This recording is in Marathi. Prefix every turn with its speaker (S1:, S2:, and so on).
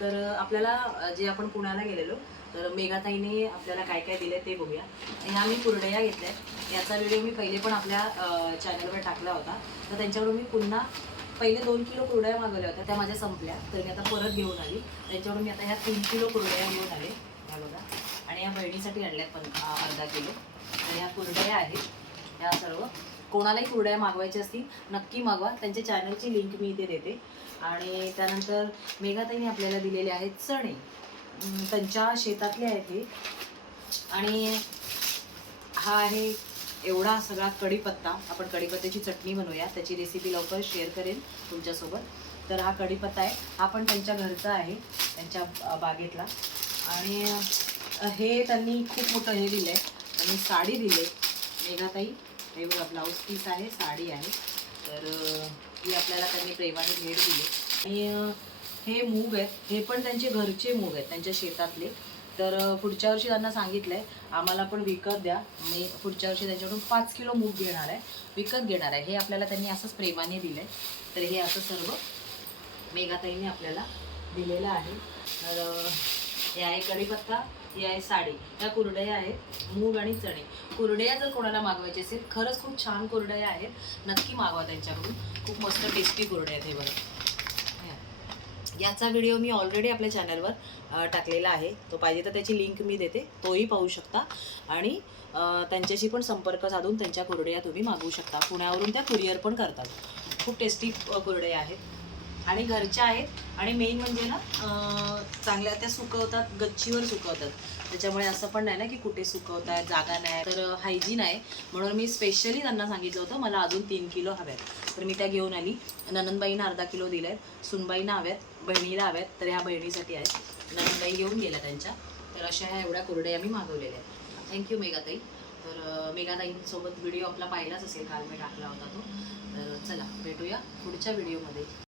S1: तर आपल्याला जे आपण पुण्याला गेलेलो तर मेघाताईने आपल्याला काय काय दिलं ते बघूया. ह्या मी कुरडया घेतल्या याचा व्हिडिओ मी पहिले पण आपल्या चॅनलवर टाकला होता. तर त्यांच्याकडून मी पुन्हा पहिले दोन किलो कुरड्या मागवल्या होत्या. त्या माझ्या संपल्या. तर मी आता परत घेऊन आली. त्यांच्याकडून मी आता ह्या तीन किलो कुरड्या घेऊन आले. ह्या बघा. आणि या बहिणीसाठी आणल्या पण अर्धा किलो. तर ह्या कुरड्या आहेत. ह्या सर्व. कोणालाही कुरड्या मागवायच्या असतील नक्की मागवा. त्यांच्या चॅनलची लिंक मी इथे देते. आणि त्यानंतर मेघाताईने आपल्याला दिलेले आहेत चणे. त्यांच्या शेतातले आहेत हे. आणि हा आहे एवढा सगळा कढीपत्ता. आपण कढीपत्त्याची चटणी बनवूया. त्याची रेसिपी लवकर शेअर करेन तुमच्यासोबत. तर हा कढीपत्ता आहे. हा पण त्यांच्या घरचा आहे त्यांच्या बागेतला. आणि हे त्यांनी खूप मोठं हे दिलं आहे त्यांनी साडी दिली आहे. मेघाताई हे बघा ब्लाऊज पीस आहे साडी आहे. तर ही आपल्याला त्यांनी प्रेमाने भेट दिली. आणि हे मूग आहेत. हे पण त्यांचे घरचे मूग आहेत त्यांच्या शेतातले. तर पुढच्या वर्षी त्यांना सांगितलं आहे आम्हाला पण विकत द्या. मी पुढच्या वर्षी त्यांच्याकडून पाच किलो मूग घेणार आहे. विकत घेणार आहे. हे आपल्याला त्यांनी असंच प्रेमाने आहे तर हे असं सर्व मेघाताईने आपल्याला दिलेलं आहे. तर हे आहे कढीपत्ता. ही आहे साडी. या कुरडया आहेत मूग आणि चणे. कुरडया जर कोणाला मागवायचे असेल खरंच खूप छान कुरडया आहेत. नक्की मागवा त्यांच्याकडून. खूप मस्त टेस्टी कुरडे आहेत हे बघा. याचा व्हिडिओ मी ऑलरेडी आपल्या चॅनलवर टाकलेला आहे. तो पाहिजे तर त्याची लिंक मी देते. तोही पाहू शकता. आणि त्यांच्याशी पण संपर्क साधून त्यांच्या कुरडया तुम्ही मागवू शकता. पुण्यावरून त्या कुरिअर पण करतात. खूप टेस्टी कुरडया आहेत. आणि घरच्या आहेत. आणि मेन म्हणजे ना चांगल्या त्या सुकवतात गच्चीवर सुकवतात. त्याच्यामुळे असं पण नाही ना की कुठे सुकवताय जागा नाही. तर हायजीन आहे. म्हणून मी स्पेशली त्यांना सांगितलं होतं मला अजून तीन किलो हव्यात. तर मी त्या घेऊन आली. ननंदबाईंना अर्धा किलो दिल्या आहेत सुनबाईंना हव्यात. बहिणीला हव्यात. तर ह्या बहिणीसाठी आहेत. ननंदबाई घेऊन गेल्या त्यांच्या. तर अशा ह्या एवढ्या कुरड्या मी मागवलेल्या आहेत. थँक्यू मेघाताई. तर मेघाताईंसोबत व्हिडिओ आपला पाहिलाच असेल. काल मी टाकला होता तो. तर चला भेटूया पुढच्या व्हिडिओमध्ये.